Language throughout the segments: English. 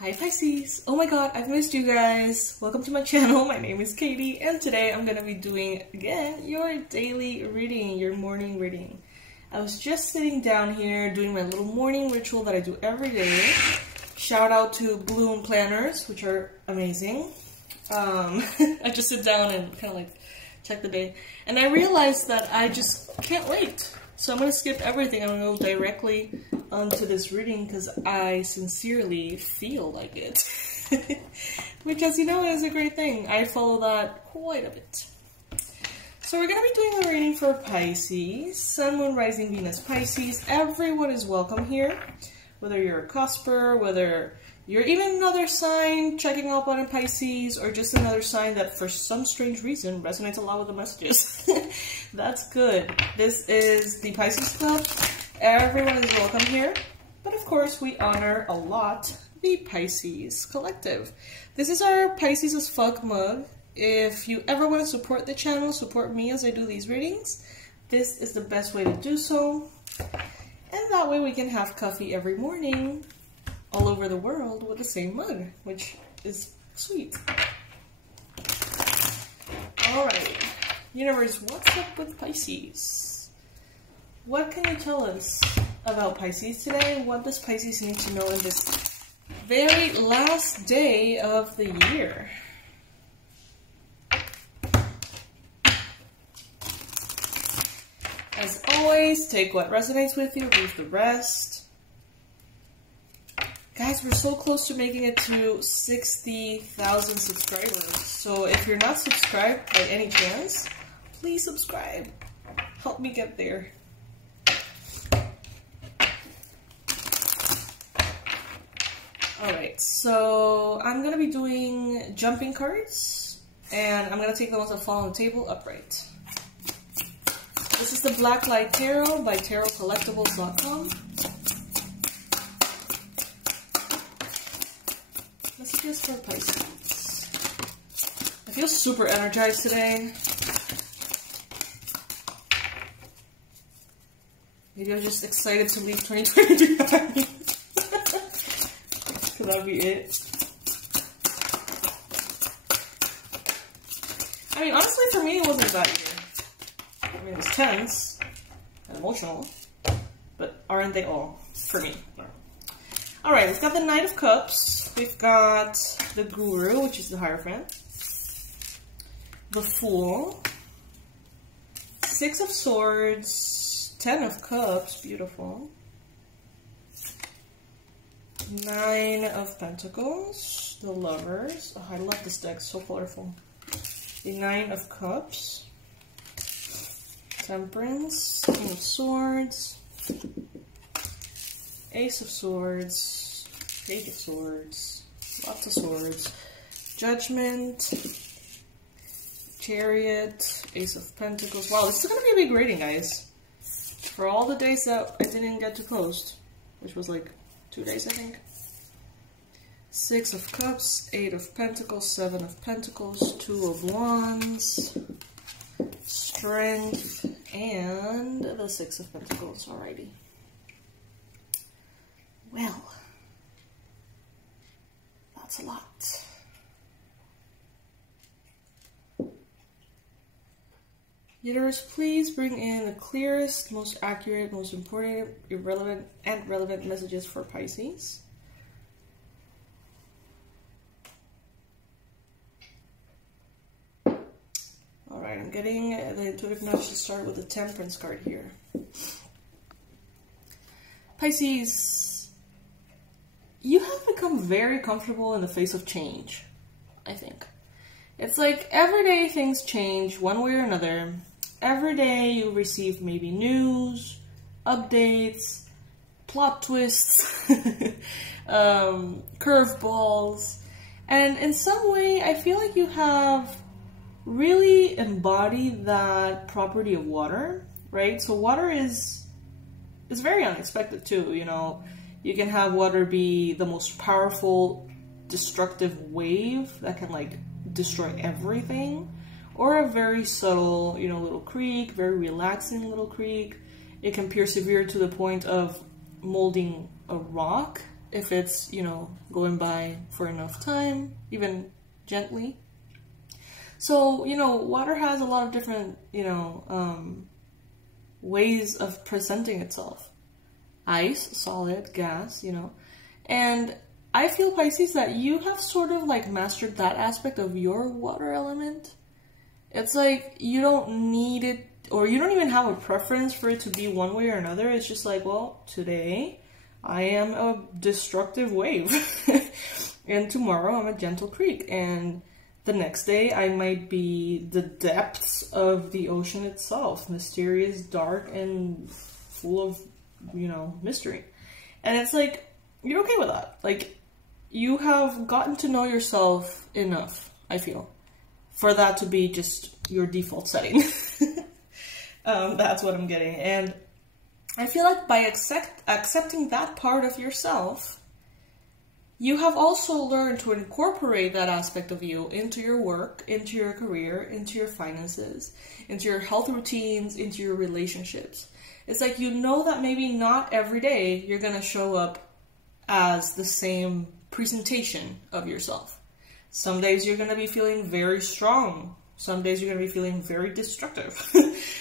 Hi Pisces! Oh my god, I've missed you guys! Welcome to my channel, my name is Katie, and today I'm gonna be doing, again, your daily reading, your morning reading. I was just sitting down here doing my little morning ritual that I do every day. Shout out to Bloom planners, which are amazing. I just sit down and kind of like check the day, and I realized that I just can't wait. So I'm gonna skip everything, I'm gonna go directly onto this reading because I sincerely feel like it. Which, as you know, is a great thing. I follow that quite a bit. So we're gonna be doing a reading for Pisces, Sun, Moon, Rising, Venus, Pisces. Everyone is welcome here. Whether you're a cusper, whether you're even another sign checking up on a Pisces, or just another sign that for some strange reason resonates a lot with the messages. That's good. This is the Pisces Club. Everyone is welcome here. But of course, we honor a lot the Pisces Collective. This is our Pisces as fuck mug. If you ever want to support the channel, support me as I do these readings, this is the best way to do so. And that way we can have coffee every morning all over the world with the same mug, which is sweet. Alright, universe, what's up with Pisces? What can you tell us about Pisces today? What does Pisces need to know in this very last day of the year? As always, take what resonates with you, leave the rest. Guys, we're so close to making it to 60,000 subscribers. So if you're not subscribed by any chance, please subscribe. Help me get there. Alright, so I'm going to be doing jumping cards. And I'm going to take the ones that fall on the table upright. This is the Black Light Tarot by tarotcollectibles.com. Messages for Pisces. I feel super energized today. Maybe I'm just excited to leave 2023. Could that be it? I mean, honestly, for me, it wasn't that year. I mean, it's tense and emotional, but aren't they all? For me. Alright, we've got the Knight of Cups, we've got the Guru, which is the Hierophant, the Fool, Six of Swords, Ten of Cups, beautiful, Nine of Pentacles, the Lovers, oh, I love this deck, so colorful, the Nine of Cups, Temperance, King of Swords, Ace of Swords, Page of Swords, lots of swords, Judgment, Chariot, Ace of Pentacles. Wow, this is going to be a big reading, guys. For all the days that I didn't get to post, which was like 2 days, I think. Six of Cups, Eight of Pentacles, Seven of Pentacles, Two of Wands, Strength, and the Six of Pentacles. Alrighty. Well, that's a lot. Universe, please bring in the clearest, most accurate, most important, irrelevant, and relevant messages for Pisces. Alright, I'm getting the intuitive nudge to start with the Temperance card here. Pisces, you have become very comfortable in the face of change, I think. It's like every day things change one way or another. Every day you receive maybe news, updates, plot twists, curveballs. And in some way, I feel like you have really embodied that property of water, right? So water is very unexpected too, you know. You can have water be the most powerful, destructive wave that can like destroy everything, or a very subtle, you know, little creek, very relaxing little creek. It can persevere to the point of molding a rock if it's, you know, going by for enough time, even gently. So, you know, water has a lot of different, you know, ways of presenting itself. Ice, solid, gas, you know. And I feel, Pisces, that you have sort of like mastered that aspect of your water element. It's like you don't need it, or you don't even have a preference for it to be one way or another. It's just like, well, today I am a destructive wave and tomorrow I'm a gentle creek, and the next day I might be the depths of the ocean itself, mysterious, dark, and full of, you know, mystery. And it's like, you're okay with that. Like, you have gotten to know yourself enough, I feel, for that to be just your default setting. That's what I'm getting. And I feel like by accepting that part of yourself, you have also learned to incorporate that aspect of you into your work, into your career, into your finances, into your health routines, into your relationships. It's like, you know that maybe not every day you're going to show up as the same presentation of yourself. Some days you're going to be feeling very strong. Some days you're going to be feeling very destructive.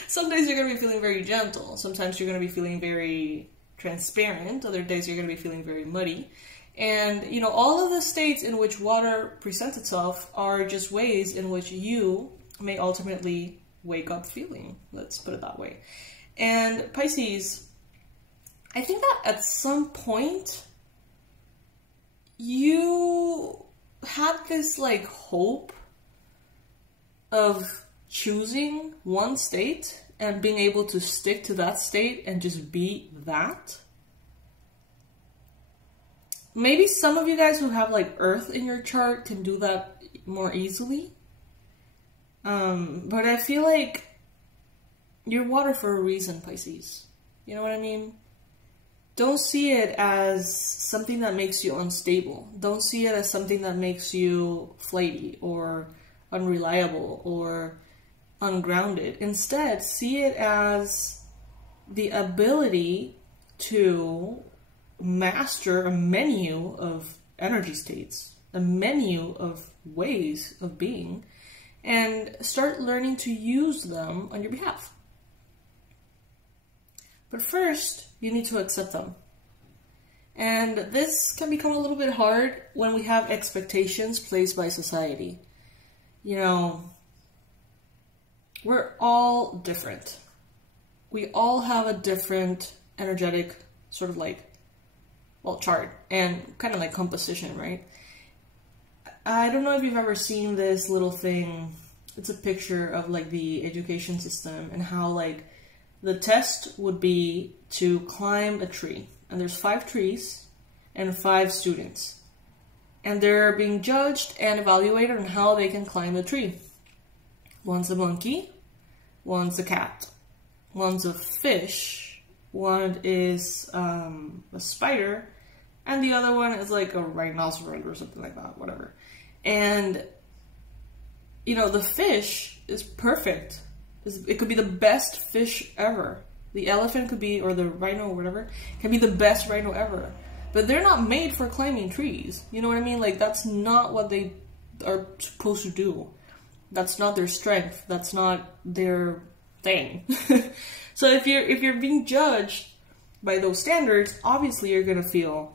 Some days you're going to be feeling very gentle. Sometimes you're going to be feeling very transparent. Other days you're going to be feeling very muddy. And, you know, all of the states in which water presents itself are just ways in which you may ultimately wake up feeling. Let's put it that way. And Pisces, I think that at some point you had this like hope of choosing one state and being able to stick to that state and just be that. Maybe some of you guys who have like Earth in your chart can do that more easily. But I feel like you're water for a reason, Pisces. You know what I mean? Don't see it as something that makes you unstable. Don't see it as something that makes you flighty or unreliable or ungrounded. Instead, see it as the ability to master a menu of energy states, a menu of ways of being, and start learning to use them on your behalf. But first, you need to accept them. And this can become a little bit hard when we have expectations placed by society. You know, we're all different. We all have a different energetic sort of like, well, chart and kind of like composition, right? I don't know if you've ever seen this little thing. It's a picture of like the education system and how like the test would be to climb a tree. And there's 5 trees and 5 students. And they're being judged and evaluated on how they can climb the tree. One's a monkey, one's a cat, one's a fish, one is a spider, and the other one is like a rhinoceros or something like that, whatever. And, you know, the fish is perfect. It could be the best fish ever. The elephant could be, or the rhino or whatever, can be the best rhino ever. But they're not made for climbing trees. You know what I mean? Like, that's not what they are supposed to do. That's not their strength. That's not their thing. So if you're being judged by those standards, obviously you're gonna feel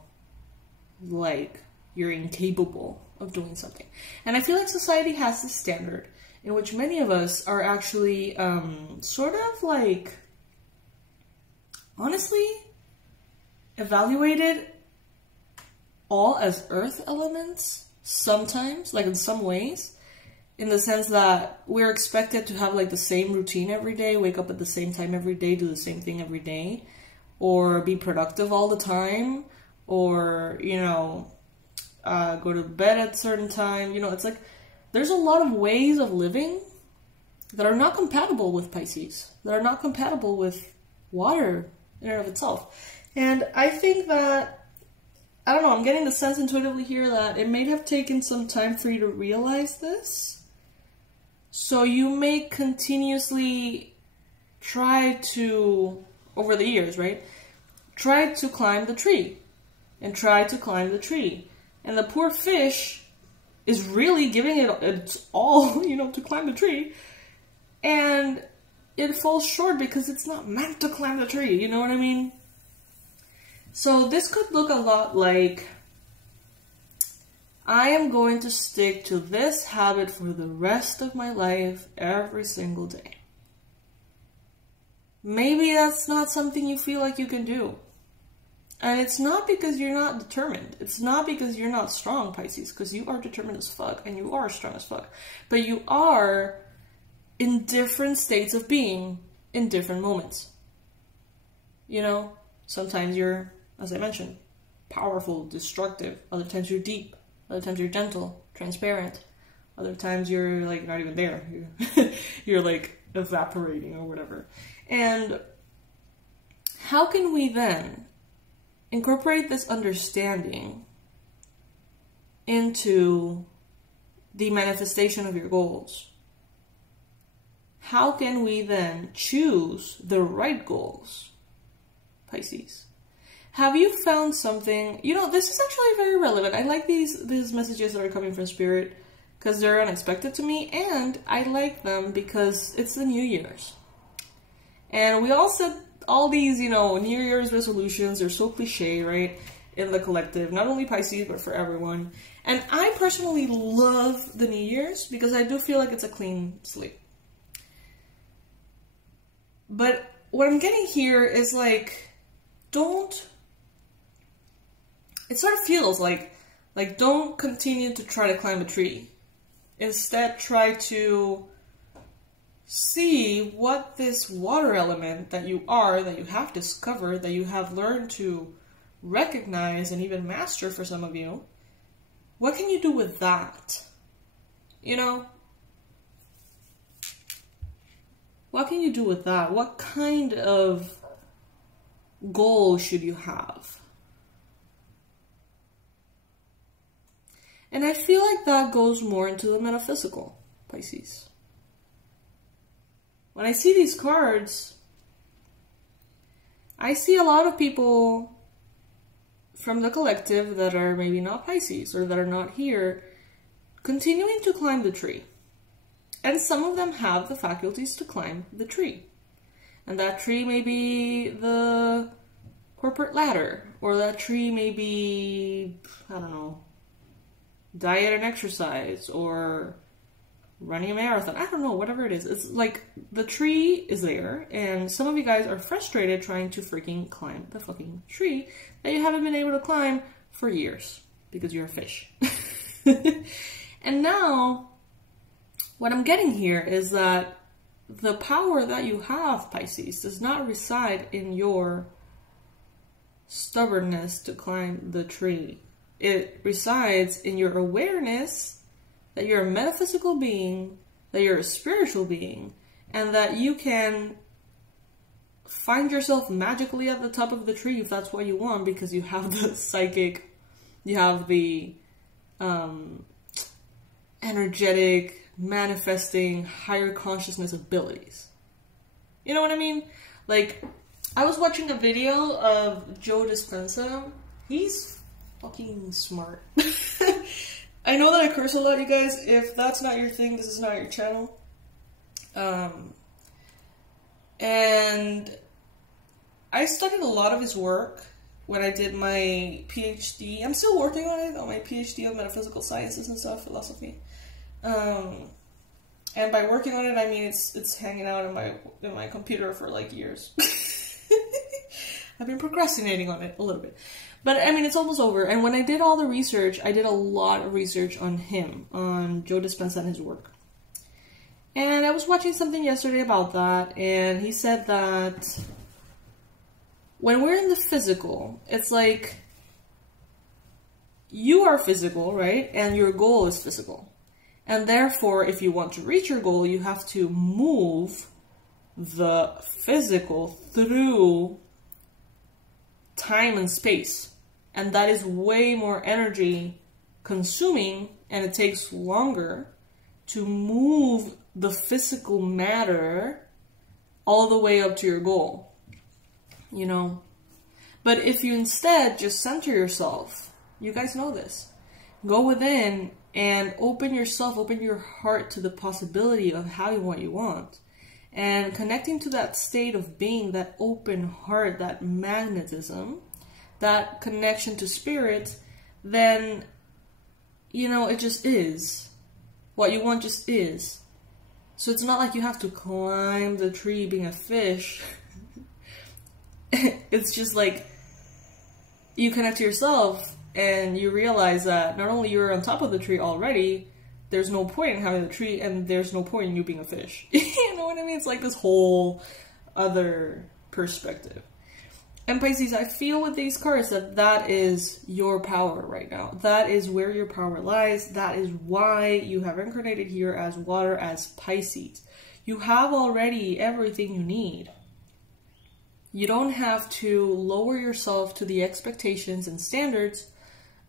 like you're incapable of doing something. And I feel like society has this standard in which many of us are actually sort of like, honestly, evaluated all as earth elements sometimes, like in some ways, in the sense that we're expected to have like the same routine every day, wake up at the same time every day, do the same thing every day, or be productive all the time, or, you know, go to bed at a certain time. You know, it's like there's a lot of ways of living that are not compatible with Pisces, that are not compatible with water in and of itself. And I think that, I don't know, I'm getting the sense intuitively here that it may have taken some time for you to realize this. So you may continuously try to, over the years, right? Try to climb the tree. and try to climb the tree. And the poor fish is really giving it its all, you know, to climb the tree. And it falls short because it's not meant to climb the tree, you know what I mean? So this could look a lot like, I am going to stick to this habit for the rest of my life every single day. Maybe that's not something you feel like you can do. And it's not because you're not determined. It's not because you're not strong, Pisces, because you are determined as fuck and you are strong as fuck. But you are in different states of being in different moments. You know, sometimes you're, as I mentioned, powerful, destructive. Other times you're deep. Other times you're gentle, transparent. Other times you're like not even there. You're like evaporating or whatever. And how can we then incorporate this understanding into the manifestation of your goals? How can we then choose the right goals, Pisces? Have you found something, you know, this is actually very relevant. I like these messages that are coming from Spirit because they're unexpected to me, and I like them because it's the New Year's. And we all set all these, you know, New Year's resolutions. They're so cliche, right? In the collective, not only Pisces, but for everyone. And I personally love the New Year's because I do feel like it's a clean slate. But what I'm getting here is like, it sort of feels like don't continue to try to climb a tree. Instead, try to see what this water element that you are, that you have discovered, that you have learned to recognize and even master for some of you, what can you do with that? You know? What can you do with that? What kind of goal should you have? And I feel like that goes more into the metaphysical, Pisces. When I see these cards, I see a lot of people from the collective that are maybe not Pisces or that are not here continuing to climb the tree. And some of them have the faculties to climb the tree. And that tree may be the corporate ladder, or that tree may be, I don't know, diet and exercise, or running a marathon. I don't know, whatever it is. It's like the tree is there, and some of you guys are frustrated trying to freaking climb the fucking tree that you haven't been able to climb for years because you're a fish. And now, what I'm getting here is that the power that you have, Pisces, does not reside in your stubbornness to climb the tree. It resides in your awareness that you're a metaphysical being, that you're a spiritual being, and that you can find yourself magically at the top of the tree if that's what you want, because you have the psychic, you have the energetic, manifesting, higher consciousness abilities. You know what I mean? Like, I was watching a video of Joe Dispenza. He's fucking smart. I know that I curse a lot, you guys. If that's not your thing, this is not your channel. And I studied a lot of his work when I did my PhD. I'm still working on it, on my PhD of metaphysical sciences and stuff, philosophy. And by working on it, I mean it's hanging out in my computer for like years. I've been procrastinating on it a little bit. But I mean, it's almost over. And when I did all the research, I did a lot of research on him, on Joe Dispenza and his work. And I was watching something yesterday about that, and he said that when we're in the physical, it's like you are physical, right? And your goal is physical. And therefore, if you want to reach your goal, you have to move the physical through time and space. And that is way more energy consuming, and it takes longer to move the physical matter all the way up to your goal, you know? But if you instead just center yourself, you guys know this, go within and open yourself, open your heart to the possibility of having what you want. And connecting to that state of being, that open heart, that magnetism, that connection to spirit, then, you know, it just is. What you want just is. So it's not like you have to climb the tree being a fish. It's just like you connect to yourself and you realize that not only you're on top of the tree already, there's no point in having the tree, and there's no point in you being a fish. You know what I mean? It's like this whole other perspective. And Pisces, I feel with these cards that that is your power right now. That is where your power lies. That is why you have incarnated here as water, as Pisces. You have already everything you need. You don't have to lower yourself to the expectations and standards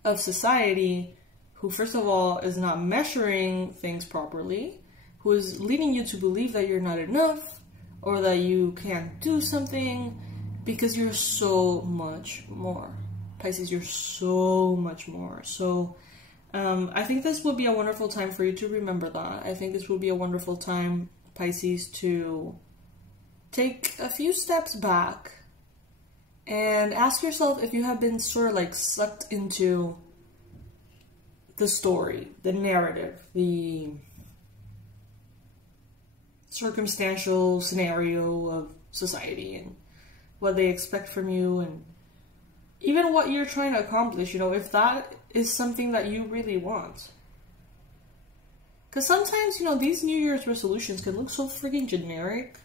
of society, who first of all is not measuring things properly, who is leading you to believe that you're not enough or that you can't do something, because you're so much more. Pisces, you're so much more. So I think this would be a wonderful time for you to remember that. I think this will be a wonderful time, Pisces, to take a few steps back and ask yourself if you have been sort of like sucked into the story, the narrative, the circumstantial scenario of society and what they expect from you, and even what you're trying to accomplish, you know, if that is something that you really want. Because sometimes, you know, these New Year's resolutions can look so freaking generic.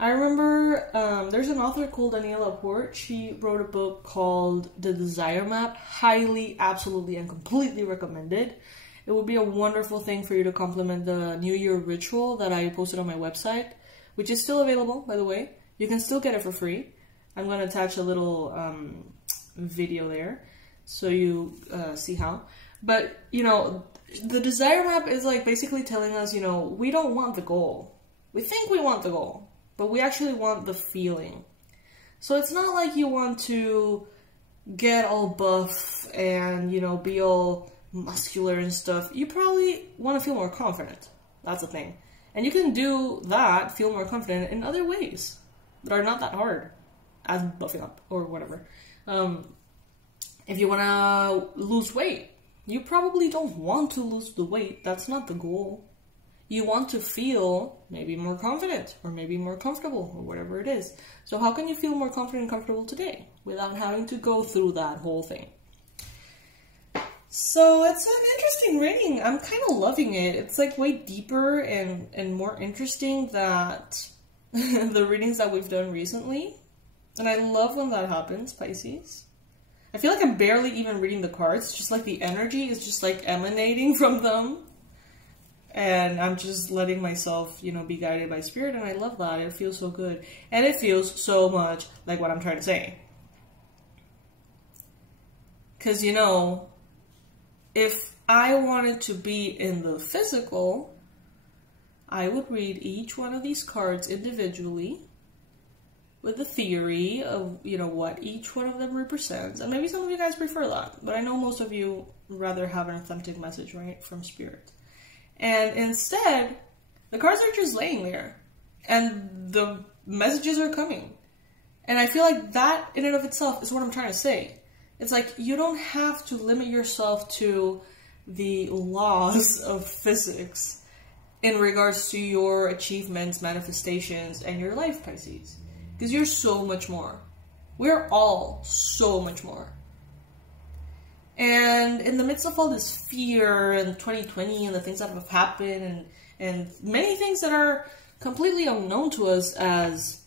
I remember there's an author called Daniela Laporte. She wrote a book called The Desire Map. Highly, absolutely, and completely recommended. It would be a wonderful thing for you to complement the New Year ritual that I posted on my website, which is still available, by the way. You can still get it for free. I'm going to attach a little video there so you see how. But, you know, the desire map is like basically telling us, you know, we don't want the goal. We think we want the goal, but we actually want the feeling. So it's not like you want to get all buff and, you know, be all muscular and stuff. You probably want to feel more confident. That's the thing. And you can do that, feel more confident, in other ways that are not that hard, as buffing up or whatever. If you want to lose weight, you probably don't want to lose the weight. That's not the goal. You want to feel maybe more confident or maybe more comfortable or whatever it is. So how can you feel more confident and comfortable today without having to go through that whole thing? So it's an interesting reading. I'm kind of loving it. It's like way deeper and more interesting than the readings that we've done recently. And I love when that happens, Pisces. I feel like I'm barely even reading the cards. Just like the energy is just like emanating from them. And I'm just letting myself, you know, be guided by spirit. And I love that. It feels so good. And it feels so much like what I'm trying to say. Because, you know, if I wanted to be in the physical, I would read each one of these cards individually with the theory of, you know, what each one of them represents. And maybe some of you guys prefer that, but I know most of you rather have an authentic message, right, from spirit. And instead, the cards are just laying there and the messages are coming. And I feel like that in and of itself is what I'm trying to say. It's like you don't have to limit yourself to the laws of physics in regards to your achievements, manifestations, and your life, Pisces. Because you're so much more. We're all so much more. And in the midst of all this fear and 2020 and the things that have happened and many things that are completely unknown to us as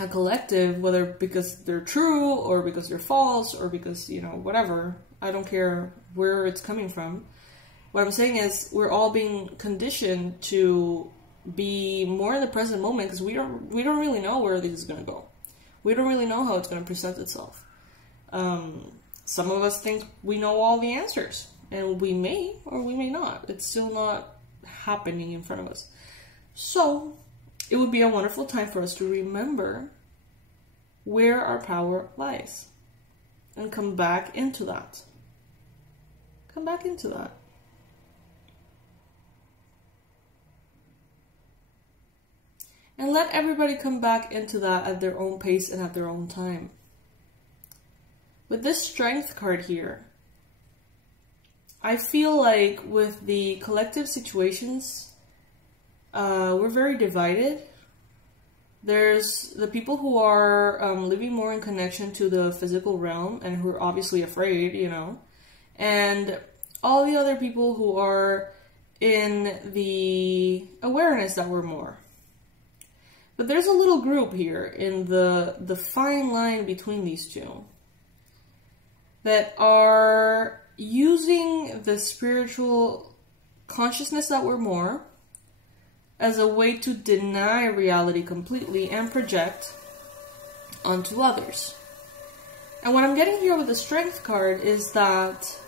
a collective, whether because they're true or because they're false or because, you know, whatever, I don't care where it's coming from. What I'm saying is we're all being conditioned to be more in the present moment because we don't really know where this is going to go. We don't really know how it's going to present itself. Some of us think we know all the answers, and we may or we may not. It's still not happening in front of us. So it would be a wonderful time for us to remember where our power lies and come back into that. Come back into that. And let everybody come back into that at their own pace and at their own time. With this Strength card here, I feel like with the collective situations, we're very divided. There's the people who are living more in connection to the physical realm and who are obviously afraid, you know, and all the other people who are in the awareness that we're more. But there's a little group here in the fine line between these two that are using the spiritual consciousness that we're more as a way to deny reality completely and project onto others. And what I'm getting here with the Strength card is that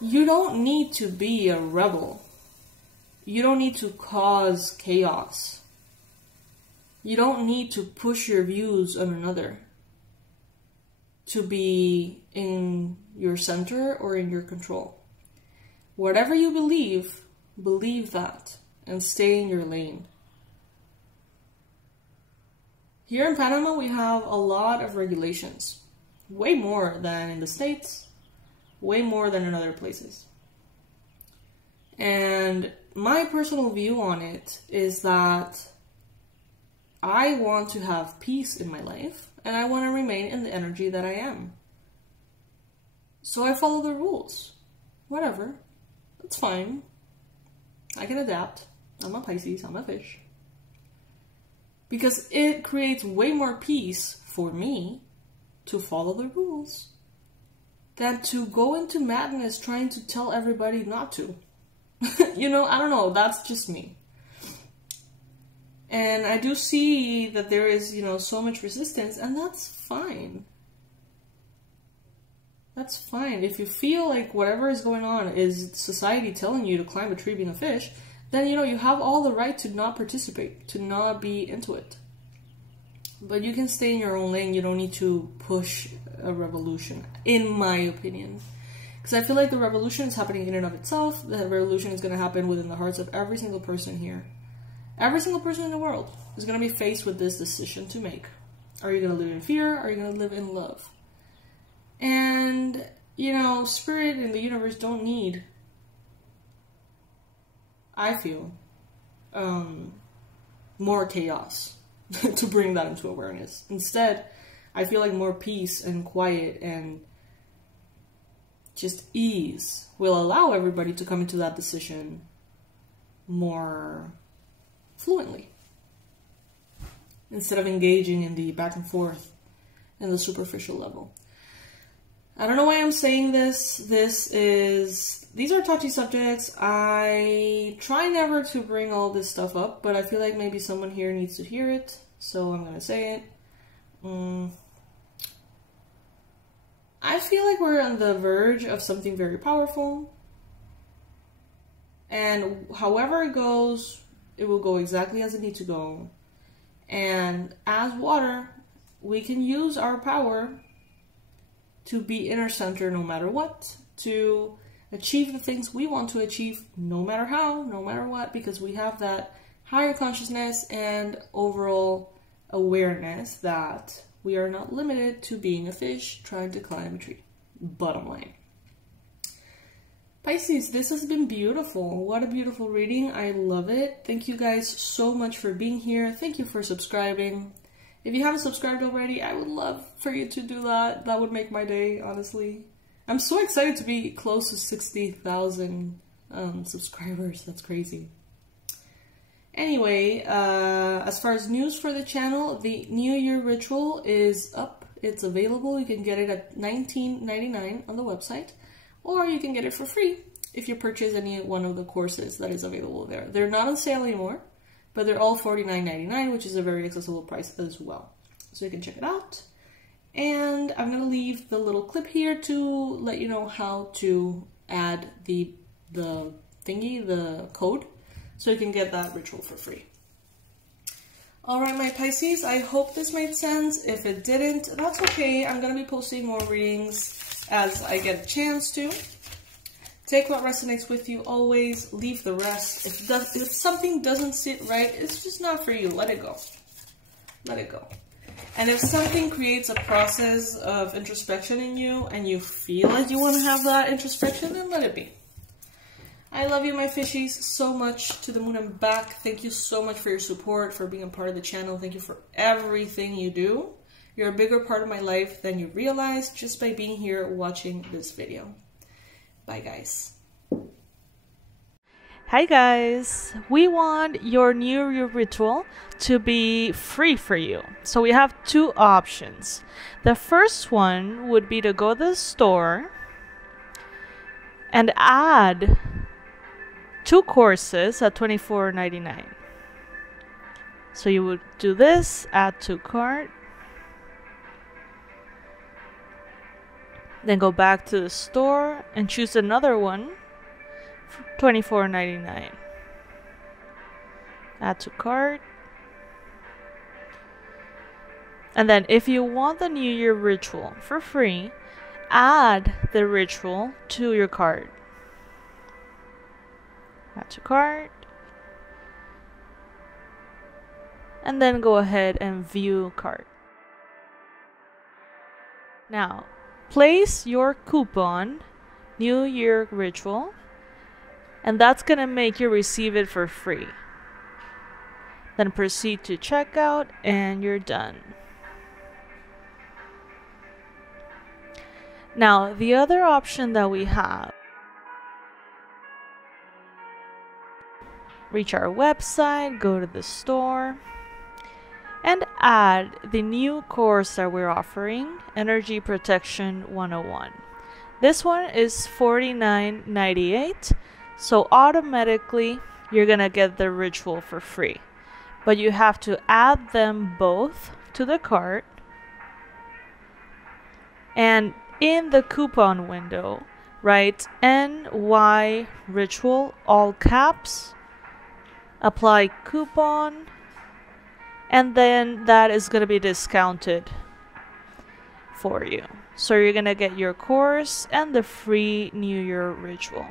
you don't need to be a rebel. You don't need to cause chaos. You don't need to push your views on another to be in your center or in your control. Whatever you believe, believe that and stay in your lane. Here in Panama, we have a lot of regulations, way more than in the States, way more than in other places. And my personal view on it is that I want to have peace in my life, and I want to remain in the energy that I am. So I follow the rules. Whatever. It's fine. I can adapt. I'm a Pisces, I'm a fish. Because it creates way more peace for me to follow the rules than to go into madness trying to tell everybody not to. You know, I don't know, that's just me. And I do see that there is, you know, so much resistance, and that's fine. That's fine. If you feel like whatever is going on is society telling you to climb a tree being a fish, then, you know, you have all the right to not participate, to not be into it. But you can stay in your own lane. You don't need to push a revolution, in my opinion. Because I feel like the revolution is happening in and of itself. The revolution is going to happen within the hearts of every single person here. Every single person in the world is going to be faced with this decision to make. Are you going to live in fear? Or are you going to live in love? And, you know, spirit and the universe don't need, I feel, more chaos to bring that into awareness. Instead, I feel like more peace and quiet and just ease will allow everybody to come into that decision more fluently, instead of engaging in the back and forth and the superficial level. I don't know why I'm saying this. These are touchy subjects. I try never to bring all this stuff up, but I feel like maybe someone here needs to hear it, so I'm gonna say it. I feel like we're on the verge of something very powerful, and however it goes, it will go exactly as it needs to go. And as water, we can use our power to be inner center no matter what, to achieve the things we want to achieve no matter how, no matter what, because we have that higher consciousness and overall awareness that we are not limited to being a fish trying to climb a tree. Bottom line. Pisces, this has been beautiful. What a beautiful reading. I love it. Thank you guys so much for being here. Thank you for subscribing. If you haven't subscribed already, I would love for you to do that. That would make my day, honestly. I'm so excited to be close to 60,000 subscribers. That's crazy. Anyway, as far as news for the channel, the New Year ritual is up. It's available. You can get it at $19.99 on the website, or you can get it for free if you purchase any one of the courses that is available there. They're not on sale anymore, but they're all $49.99, which is a very accessible price as well. So you can check it out. And I'm going to leave the little clip here to let you know how to add the thingy, the code, so you can get that ritual for free. Alright, my Pisces, I hope this made sense. If it didn't, that's okay. I'm going to be posting more readings as I get a chance to. Take what resonates with you always. Leave the rest. If something doesn't sit right, it's just not for you. Let it go. Let it go. And if something creates a process of introspection in you and you feel like you want to have that introspection, then let it be. I love you, my fishies, so much, to the moon and back. Thank you so much for your support, for being a part of the channel. Thank you for everything you do. You're a bigger part of my life than you realize just by being here watching this video. Bye, guys. Hi guys, we want your New Year ritual to be free for you. So we have two options. The first one would be to go to the store and add 2 courses at $24.99. So you would do this, add to cart, then go back to the store and choose another one for $24.99. Add to cart. And then if you want the New Year ritual for free, add the ritual to your cart. Add to cart. And then go ahead and view cart. Now, place your coupon, New Year ritual, and that's gonna make you receive it for free. Then proceed to checkout and you're done. Now, the other option that we have, reach our website, go to the store, and add the new course that we're offering, Energy Protection 101. This one is $49.98, so automatically you're gonna get the ritual for free. But you have to add them both to the cart, and in the coupon window, write NY ritual, all caps, apply coupon, and then that is going to be discounted for you. So you're going to get your course and the free New Year ritual.